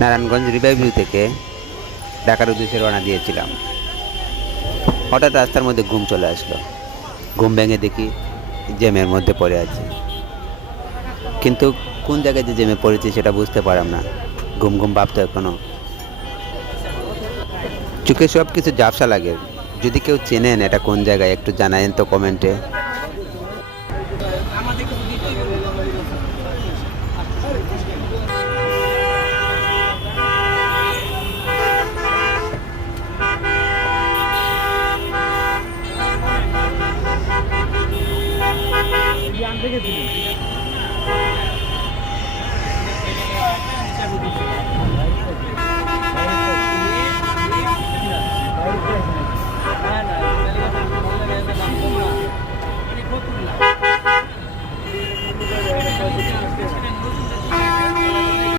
Narayanganj river view থেকে ঢাকার উদ্দেশ্যে রওনা দিয়েছিলাম। হঠাৎ রাস্তার মধ্যে ঘুম চলে আসলো। ঘুম ভেঙে দেখি জ্যামের মধ্যে পড়ে আছি, কিন্তু কোন জায়গায় যে জ্যামে পড়েছি সেটা বুঝতে পারলাম না। ঘুম ঘুম ভাব তো এখনো, চোখে সব কিছু ঝাপসা লাগে। যদি কেউ চেনেন এটা কোন জায়গায় একটু জানায়েন তো কমেন্টে।